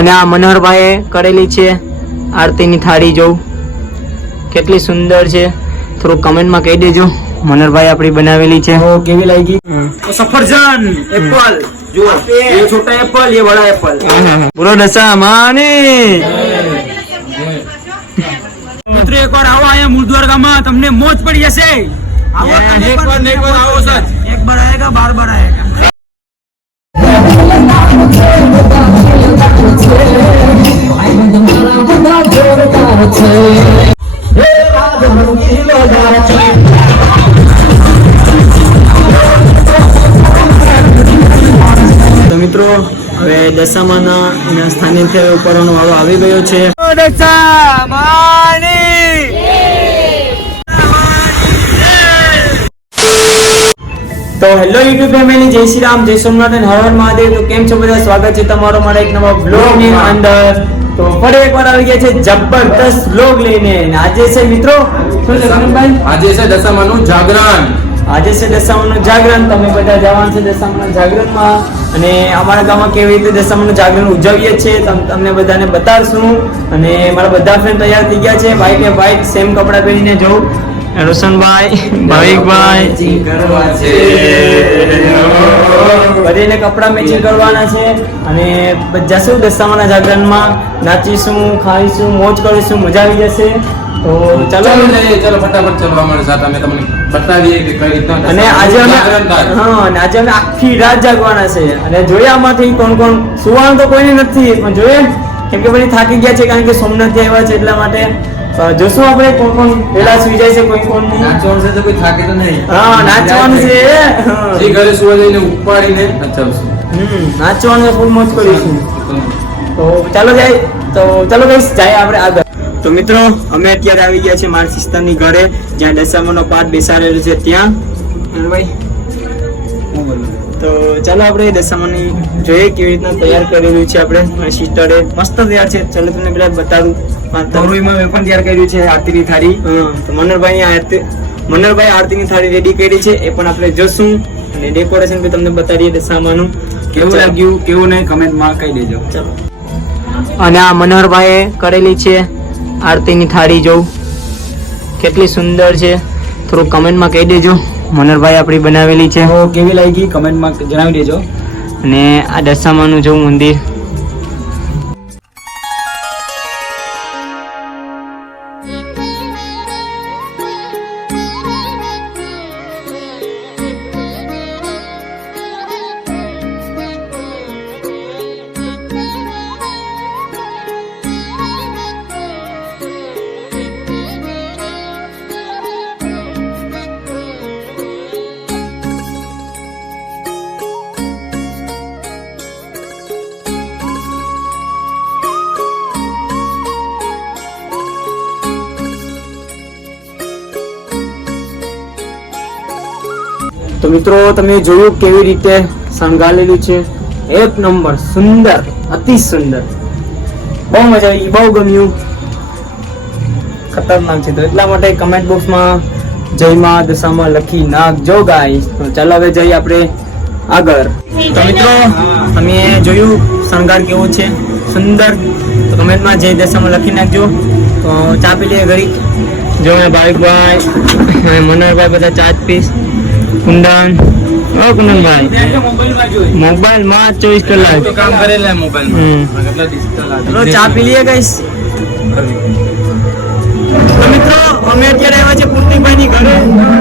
અને આ મનોહરભાઈએ કરેલી છે આરતીની થાળી જોઉં કેટલી સુંદર છે, થોડું કમેન્ટમાં કહી દેજો. મનોહરભાઈ આપણી બનાવેલી છે, કેવી લાગી? सफरजन एप्पल जो ये छोटा एप्पल ये बड़ा एप्पल પૂરો દશા માની. મિત્રો એકવાર આવો અહીંયા મૂળદ્વારકામાં તમને મોજ પડી જશે. આવો એકવાર આવો સર, એક બાર આएगा बार बार आएगा. તો મિત્રો હવે દશામાના સ્થાનેથી ઉપરનો વાળો આવી ગયો છે. તો હેલો યુટ્યુબ ફેમિલી, જય શ્રી રામ, જય સોમનાથ અને હર હર મહાદેવ. તો કેમ છો બધા? સ્વાગત છે તમારો મારા એક નવા બ્લોગ ની અંદર. તો ફરી એકવાર આવી ગયા છે જબરદસ્ત બ્લોગ લઈને. આજે છે મિત્રો શું છે કનકભાઈ? આજે છે દશામાનું જાગરણ. આજે છે દશામાનું જાગરણ. તમે બધા જવાન છે દશામાના જાગરણમાં, અને અમારા ગામમાં કેવી રીતે દશામાનું જાગરણ ઉજવીએ છીએ તમને બધાને બતાવશું. અને મારા બધા ફ્રેન્ડ તૈયાર થઈ ગયા છે, વ્હાઈટ ને વ્હાઈટ સેમ કપડા પહેરીને જોઉં. રોશનભાઈ, ભાવિકભાઈ બધીને કપડા મેચિંગ કરવાના છે, અને જશું દશામાના જાગરણમાં, નાચીશું, ખાઈશું, મોજ કરીશું, મજા આવી જશે. તો ચાલો ફટાફટ ચલો અમારી સાથે, અમે તમને બતાવીએ કે કઈ રીતના. અને આજે અમે આજે અમે આખી રાત જાગવાના છે, અને જોઈએ આમાંથી કોણ કોણ. સુવાનું તો કોઈને નથી, પણ જોઈએ કેમ કે પછી થાકી ગયા છે, કારણ કે સોમનાથથી આવ્યા છે એટલા માટે. જોશું આપણે કોણ કોણ વેલા સુઈ જાય છે, કોઈ કોણ નહીં. નાચવાનું છે તો કોઈ થાકે તો નહીં. હા, નાચવાનું છે. જે ઘરે સુવા જઈને ઉપાડીને નચાવશું. નાચવાનું છે, ફૂલ મોજ કરીશું. તો ચાલો ગાઈસ જાય આપણે આગળ. તો મિત્રો અમે અત્યારે આવી ગયા છે મારા સિસ્ટરની ઘરે, જ્યાં દશામાનો પાઠ બેસાડેલો છે ત્યાં. ભાઈ તો ચાલો આપણે દશામાની જોઈએ કેવી રીતના તૈયાર કરેલું છે. આપણે મારી સિસ્ટરે મસ્ત તૈયાર છે. ચાલો તમને પેલા બતાડું. તરુઈમાં મેં પણ તૈયાર કર્યું છે આરતીની થાળી. તો મનોહરભાઈ આરતીની થાળી રેડી કરી છે, એ પણ આપણે જોશું. અને ડેકોરેશન બી તમને બતાડીએ દશામાનું કેવું લાગ્યું કેવું નહીં કમેન્ટમાં કહી દેજો. ચાલો. અને આ મનોહરભાઈએ કરેલી છે આરતીની થાળી જોઉં કેટલી સુંદર છે, થોડું કમેન્ટમાં કહી દેજો. મનોહરભાઈ આપણી બનાવેલી છે, કેવી લાગી કમેન્ટમાં જણાવી દેજો. અને આ દશામાનું જોઉં મંદિર. તો મિત્રો તમે જોયું કેવી રીતે શણગારેલું છે, એક નંબર સુંદર, અતિ સુંદર. બહુ મજા આવી, બહુ ગમ્યું, ખતરનાક છે. તો એટલા માટે કમેન્ટ બોક્સમાં જય માં દશામાં લખી નાખજો ગાઈસ. તો ચાલો હવે જઈએ આપણે આગળ. તો મિત્રો તમે જોયું શણગાર કેવો છે, સુંદર. તો કમેન્ટમાં જય દશામાં લખી નાખજો. તો ચા પી લઈએ ઘડી. જો ભાવિકભાઈ, મનોહરભાઈ બધા ચા જ પીશ. કુંદન, કુંદનભાઈ મોબાઈલ માં 24 કલાક કામ કરેલા મોબાઈલ. ચા પી લઈએ ગાઈસ. તો મિત્રો અમે અત્યારે આવ્યા છે પૂર્તિકભાઈ ની ઘરે.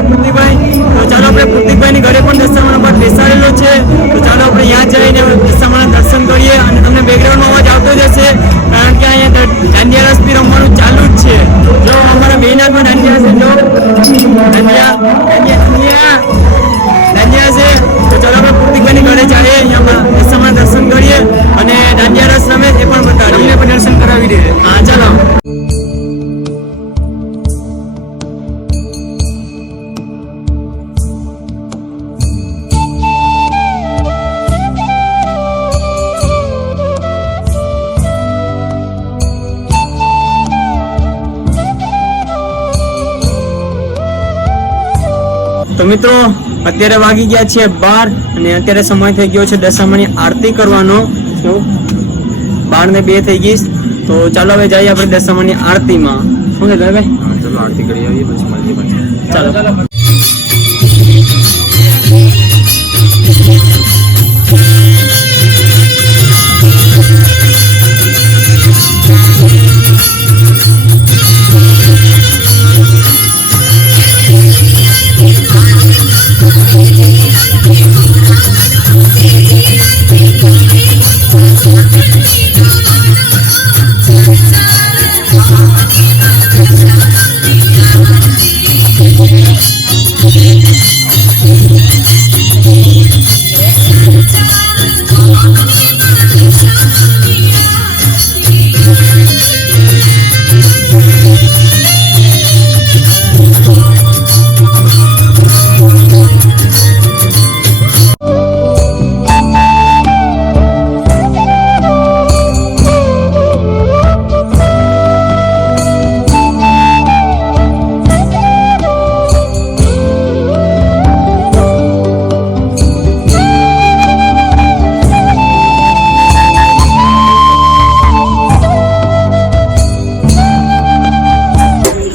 પૂર્તિકભાઈ, તો ચાલો આપણે પૂર્તિકભાઈ ની ઘરે પણ દશામાનો પાઠ બેસાડેલો છે. તો ચાલો આપણે ત્યાં જઈને દશામાના દર્શન કરીએ. અને તમને બેકગ્રાઉન્ડમાં અવાજ આવતો જ હશે, કારણ કે અહીંયા દાંડિયા રસ બી રમવાનું ચાલુ જ છે. જો અમારા બેનાથમાં દાંડિયા છે, જો દાંડિયા છે. તો ચાલો આપણે પૂર્તિકભાઈ ની ઘરે જઈએ, અહીંયા દશામાના દર્શન કરીએ, અને દાંડિયા રસ રમે એ પણ બતાવીએ, પણ દર્શન કરાવી દઈએ. હા ચાલો. તો મિત્રો અત્યારે વાગી ગયા છે 12, અને અત્યારે સમય થઈ ગયો છે દશામાની આરતી કરવાનો. 12 12 ને 2 થઈ ગઈ. તો ચાલો હવે જઈએ આપણે દશામાની આરતીમાં. શું છે ભાઈ? ચલો આરતી કરી આવીએ પછી મળીએ પાછા. ચાલો.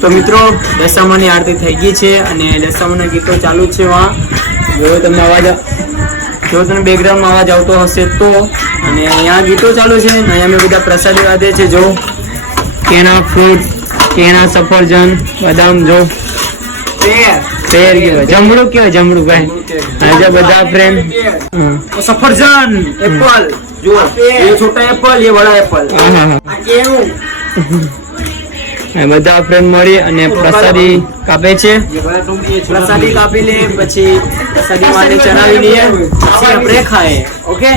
તો મિત્રો દશામાની આરતી થઈ ગઈ છે અને દશામાના ગીતો ચાલુ છે. જો તમને બેકગ્રાઉન્ડમાં અવાજ આવતો હશે તો. અને અહીંયા ગીતો ચાલુ છે અને અહીંયા બધા પ્રસાદી વાદે છે. જો કેના ફ્રૂટ, કેના સફરજન, બદામ, જો પેર કેવાય, જમરૂ કેવાય, જમરૂ ભાઈ. અને જો બધા ફ્રેન્ડ सफरजन एप्पल जो ये छोटा एप्पल ये बड़ा एप्पल બધા ફ્રેન્ડ મળી અને પ્રસાદી કાપે છે. પ્રસાદી કાપી લે પછી પ્રસાદી માટે ચડાવી લઈએ પછી આપણે ખાઈએ. ઓકે.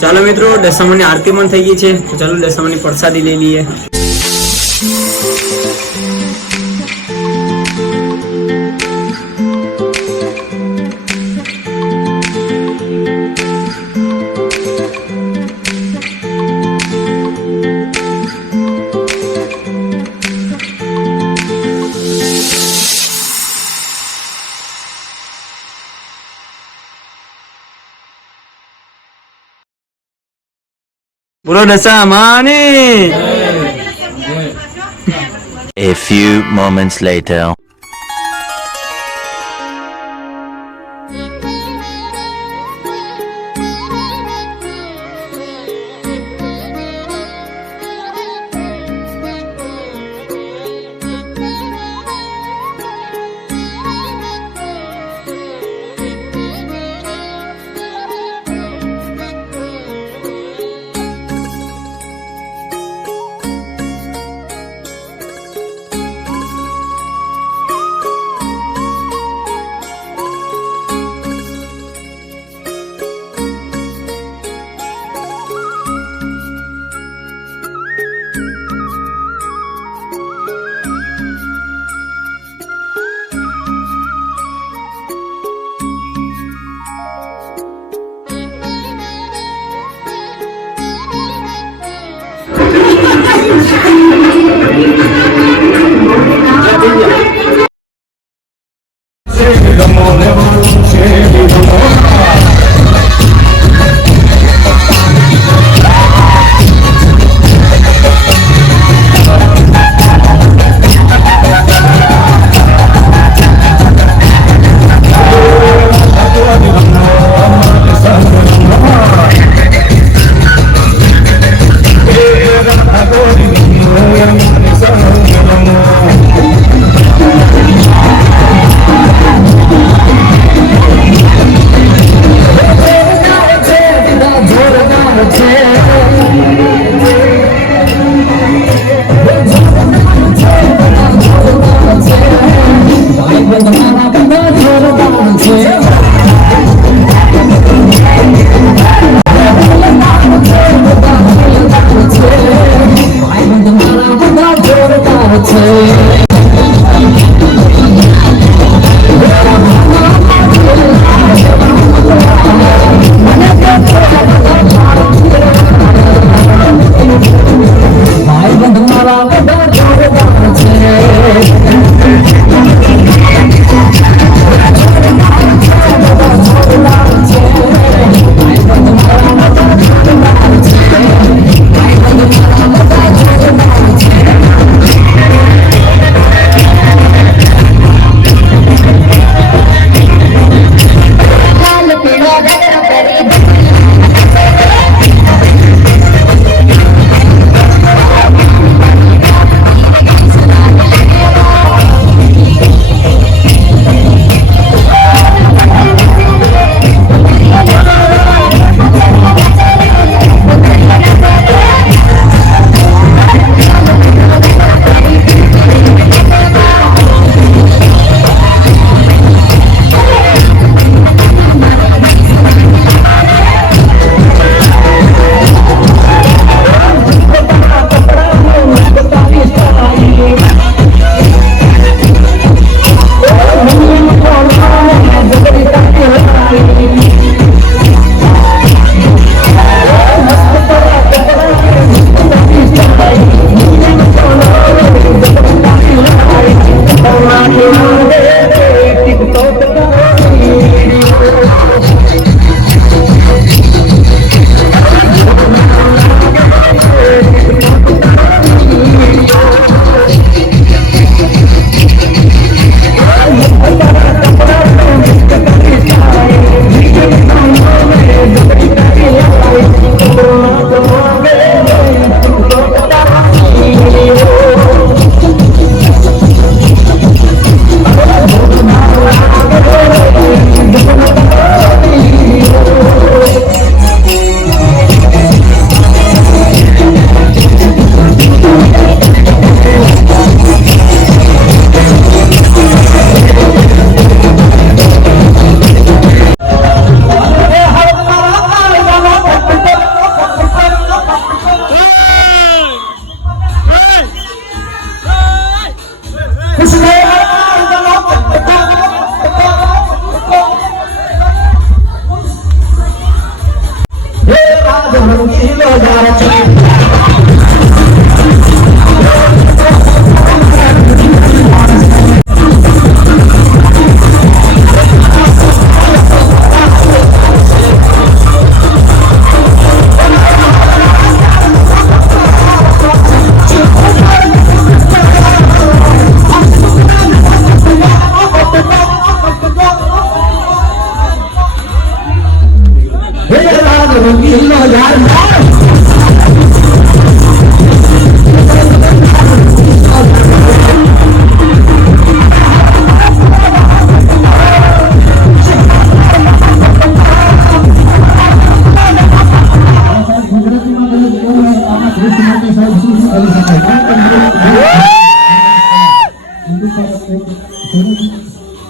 ચાલો મિત્રો દશામાની આરતી પણ થઈ ગઈ છે. તો ચાલો દશામાની પ્રસાદી લઈ લઈએ. બોલો દશામાની. A few moments later.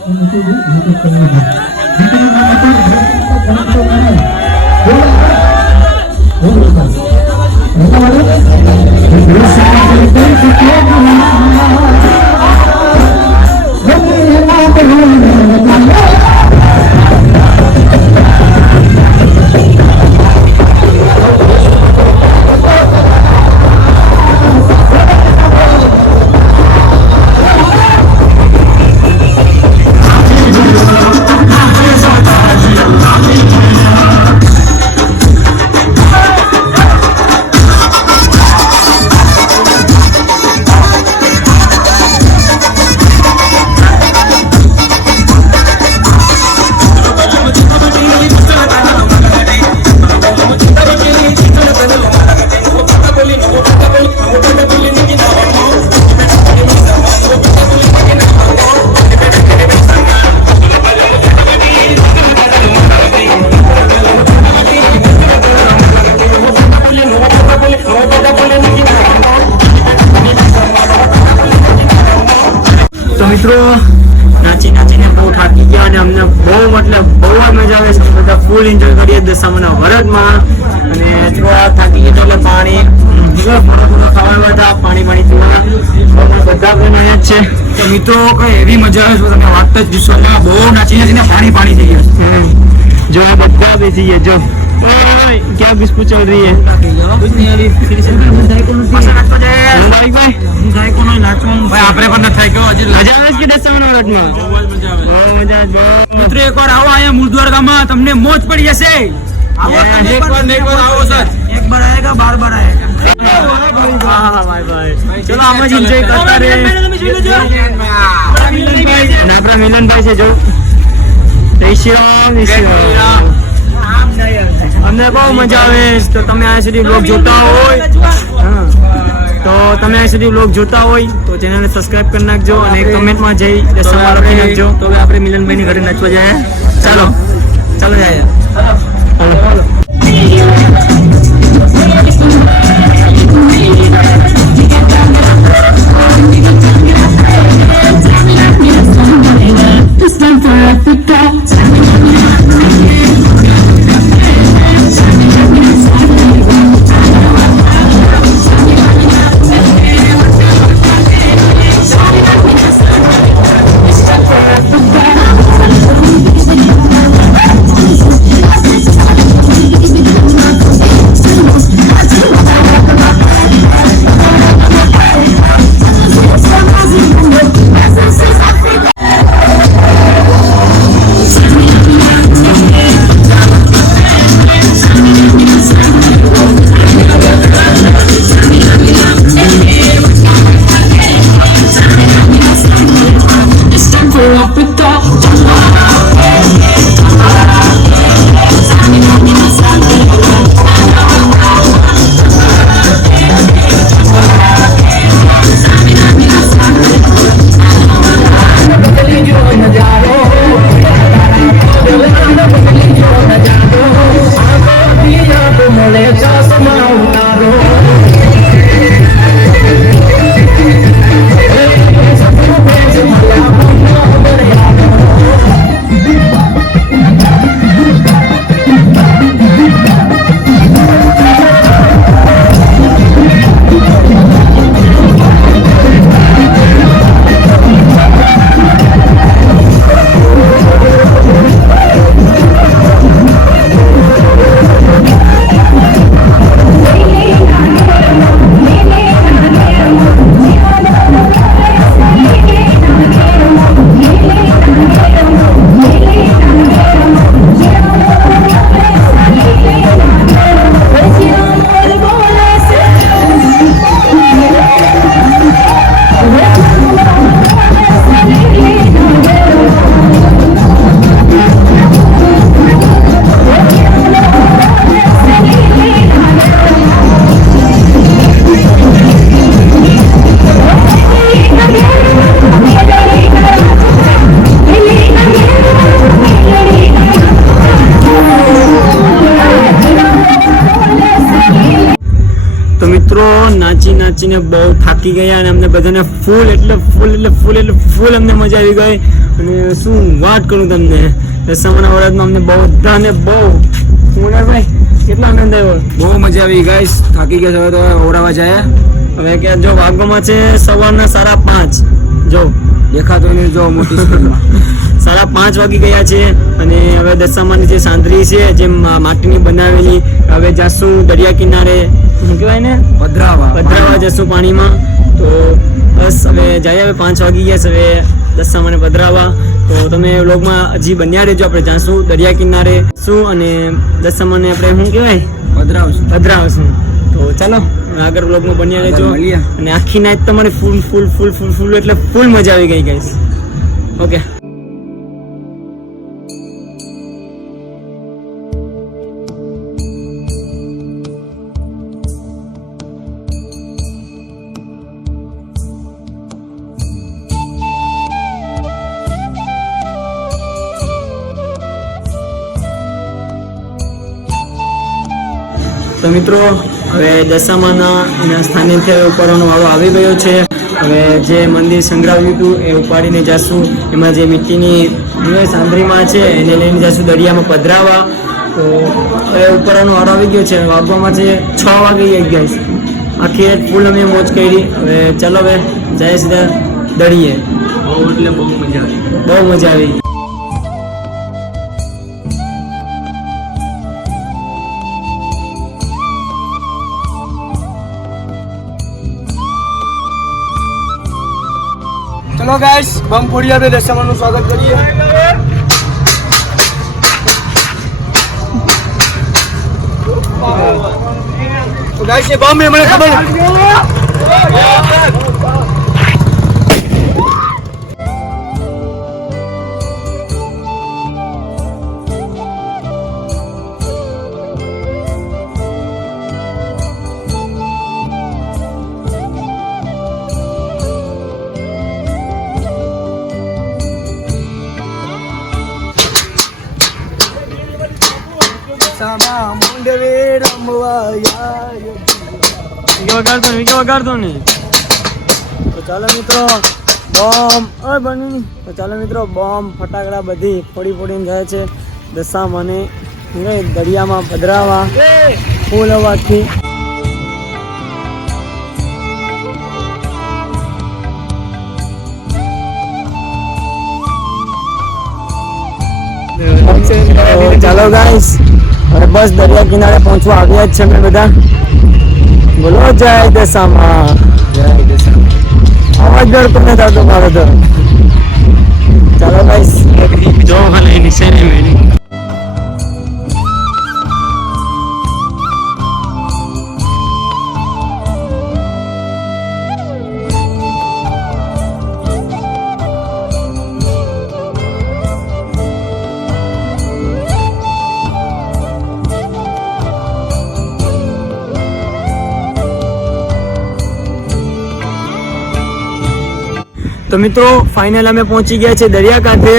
તો મિત્રો નાચી નાચીને બહુ થાકી ગયા અને અમને બહુ મતલબ બહુ જ મજા આવે છે. બધા ફૂલ એન્જોય કરીએ દશામાના વ્રતમાં. અને થોડા થાકી ગયા એટલે પાણી ખાવા બધા પાણી પીવા બધા પણ અહીંયા જ છે. તો મિત્રો કઈ એવી મજા આવે છે તમે વાત જ પૂછો ના, બહુ નાચી નાચીને પાણી થઈ ગયું. जो है બધા બેસી ગયા જો. ओए क्या बिस्कुट चल रही है? कुछ नहीं अभी फिनिशिंग कर मिठाई को नहीं नाचतो जे ભાઈ मिठाई को नहीं नाचવાનું ભાઈ આપણે પણ ન થાય કે હજી મજા આવે છે કે દશામાના વ્રતમાં? બહુ જ મજા આવે. બહુ મજા આવે. મિત્રો એકવાર આવો અહીંયા મૂળદ્વાર ગામમાં તમને મોજ પડી જશે. આવો તમે એકવાર આવો સર. એક બાર આયેગા બાર બાર આયેગા. હા ભાઈ ભાઈ ચલો આમ જ એન્જોય કરતા રહે. અને આપણા મિલનભાઈ છે જો. અમને બહુ મજા આવે. તો તમે આ સુધી બ્લોગ જોતા હોય તો તમે આ સુધી બ્લોગ જોતા હોય તો ચેનલને સબસ્ક્રાઇબ કરી નાખજો અને કમેન્ટમાં જઈ દશામાં લખી નાખજો. તો હવે આપણે મિલનભાઈની ઘરે નાચવા જાય. ચાલો ચાલો જાય. This time for Africa. નાચી નાચીને બહુ થાકી ગયા અને અમને બધાને ફૂલ અમને મજા આવી ગઈ. અને શું વાત કરું તમને, દશામાના વરદમાં અમને બધાને બહુ ભાઈ કેટલો આનંદ આવ્યો. બહુ મજા આવી ગાઈસ, થાકી ગયા હવે તો ઓરાવા જાય. હવે કે જો વાગવામાં છે સવારના 5:30. જો દેખાતો નહીં, જો મોટી સ્ક્રીનમાં 5:30 વાગી ગયા છે અને હવે દશામાની જે સાંદરી છે જે માટીની બનાવેલી, હવે જાશું દરિયા કિનારે, શું કહેવાય ને, પધરાવા જશું પાણીમાં. તો બસ હવે જઈએ, હવે 5 વાગી ગયા છે, હવે દશામાને પધરાવા. તો તમે વ્લોગમાં હજી બન્યા રહેજો, આપણે જાશું દરિયા કિનારે શું અને દશામાને આપણે શું કહેવાય પધરાવશું. તો ચાલો આગળ વ્લોગમાં બન્યા રહેજો. અને આખી નાઈટ તમારે ફૂલ એટલે ફૂલ મજા આવી ગઈ ગાઈસ. ઓકે. તો મિત્રો હવે દશામાના સ્થાનેથી હવે ઉપાડવાનો વાળો આવી ગયો છે. હવે જે મંદિર સંગ્રહાવ્યું હતું એ ઉપાડીને જશું, એમાં જે મિટ્ટીની સાંદરીમાં છે એને લઈને જશું દરિયામાં પધરાવા. તો હવે ઉપાડવાનો વાળો આવી ગયો છે, વાગવામાં છે 6 વાગી ગયા છે. આખી ફૂલ અમે મોજ કરી. હવે ચાલો હવે જાય સીધા દરિયે. બહુ મજા આવી. ચલો ગાઈસ, બમ ફોડી આપણે દશામાનું સ્વાગત કરીએ. તો ગાઈસ એ બમ મને ખબર વગાડતો નહીં. તો ચાલો મિત્રો બોમ્બ ફટાકડા બધી ફોડીને જાય છે દશામાને દરિયામાં પધરાવા ફૂલ અવાજથી. ચાલો ગાઈસ, હવે બસ દરિયા કિનારે પહોંચવા આવ્યા જ છે અમે બધા. બોલો જય દશામાં. અવાજ ડરતો નથી આવતો મારો તો. ચાલો ગાઈસ, જો ખાલી નીચે નહીં મેળી. તો મિત્રો ફાઇનલ અમે પહોંચી ગયા છે દરિયા કાંઠે.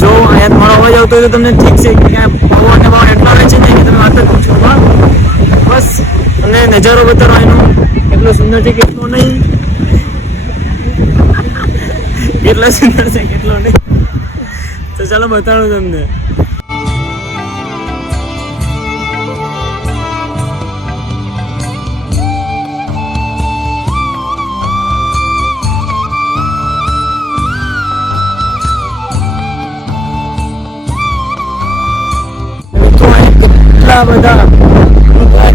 જો અહીંયા તમારો અવાજ આવતો હોય તો તમને ઠીક છે કે પવન ને ભાવ એટલો રહે છે ને કે તમે વાત જ પૂછો. બસ અને નજારો બતાવો એનો કેટલો સુંદર છે કેટલો નહીં, કેટલો સુંદર છે કેટલો નહીં. તો ચાલો બતાડું તમને.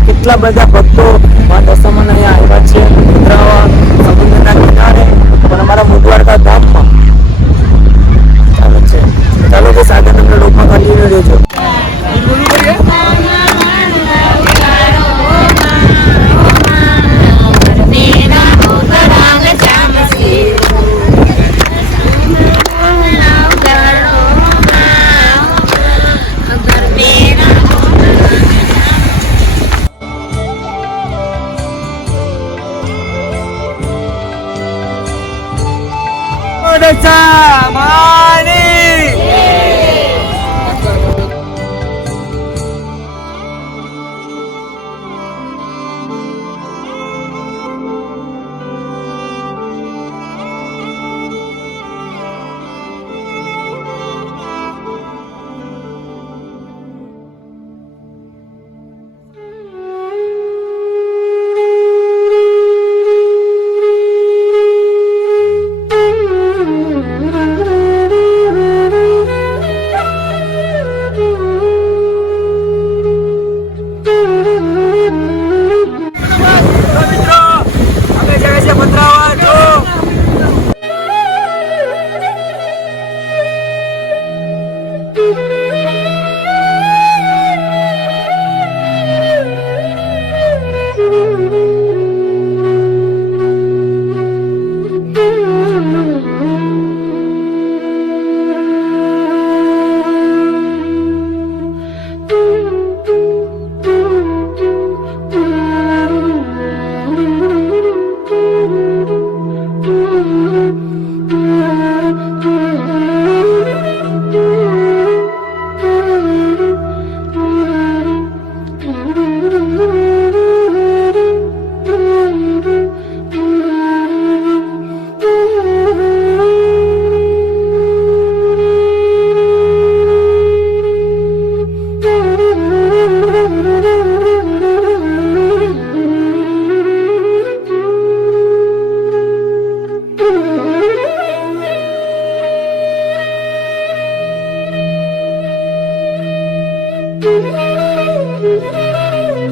કેટલા બધા ભક્તો માં દશામાને અહીંયા આવ્યા છે પધરાવા સમુદ્રના કિનારે પણ અમારા મુદ્વારકા ધામમાં. ચાલો તો સાથે તમને લોકમાં કન્ટિન્યુ રહેજો.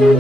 તો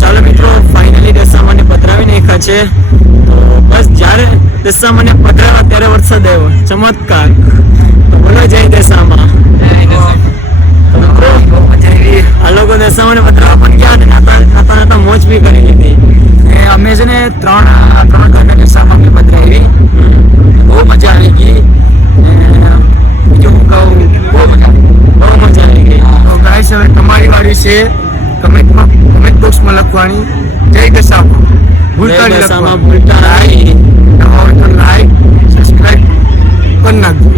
ચાલો મિત્રો ફાઇનલી દશામાને પધરાવી નાખ્યા છે. તો બસ જ્યારે દશામાને પધરાવ્યા ત્યારે વરસાદ આવ્યો, ચમત્કાર. તો બોલો જય દશામાં. તો મિત્રો આ લોકો દશામાને પધરાવા પણ ગયા ને નાતા મોજ બી કરી લીધી. અમે છે ને ત્રણ ઘરના દશામાં અમે પધરાવી, બહુ મજા આવી ગઈ. બીજું હું કહું, બહુ મજા આવી ગઈ. તો ગાઈસ હવે તમારી વાળી છે, કમેન્ટ બોક્સમાં લખવાની જય દશામાં. ભૂલતા નહીં દશામાં લખવાનું. ભૂલતા નહીં. નવા હોય તો લાઈક સબસ્ક્રાઇબ કરી નાખજો.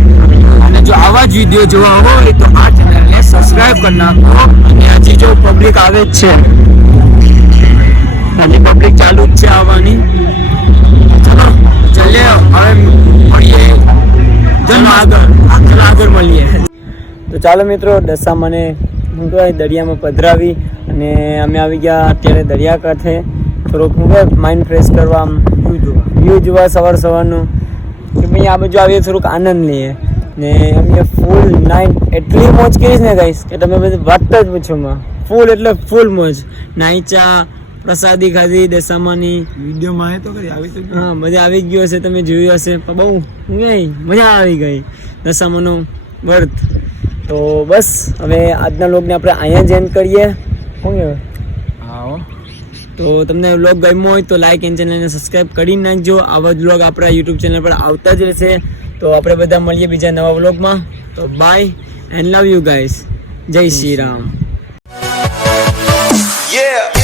અને જો આવા જ વિડીયો જોવા હોય તો આ ચેનલને સબસ્ક્રાઇબ કરી નાખો. અને હજી જો પબ્લિક આવે જ છે, હજી પબ્લિક ચાલુ જ છે આવવાની. ચલો ચલે હવે મળીએ. ચલો આગળ મળીએ. તો ચાલો મિત્રો દશામાને હું કહે દરિયામાં પધરાવી અને અમે આવી ગયા અત્યારે દરિયા કાંઠે. થોડુંક હું કહે માઇન્ડ ફ્રેશ કરવા, આમ વ્યૂ જોવા સવારનું કે ભાઈ આ બાજુ આવીએ થોડુંક આનંદ લઈએ. ને અમે ફૂલ નાઇટ એટલી મોજ કરીશ ને ગાઈશ કે તમે બધી વાત જ પૂછોમાં. ફૂલ એટલે ફૂલ મોજ. નાઈચા, પ્રસાદી ખાધી દશામાની. વિડીયોમાં તો કરી આવી તો હા મજા આવી જ ગયો હશે, તમે જોયું હશે. પણ બહુ મજા આવી ગઈ દશામાનું વ્રત. તો બસ હવે આજના વ્લોગને આપણે અહીંયા જ એન્ડ કરીએ. શું કહેવાય? હા. તો તમને વ્લોગ ગમ્યો હોય તો લાઈક એન્ડ ચેનલને સબસ્ક્રાઈબ કરી નાખજો. આવા જ વ્લોગ આપણા યુટ્યુબ ચેનલ પર આવતા જ રહેશે. તો આપણે બધા મળીએ બીજા નવા વ્લોગમાં. તો bye and love you guys. જય શ્રી રામ. Yeah.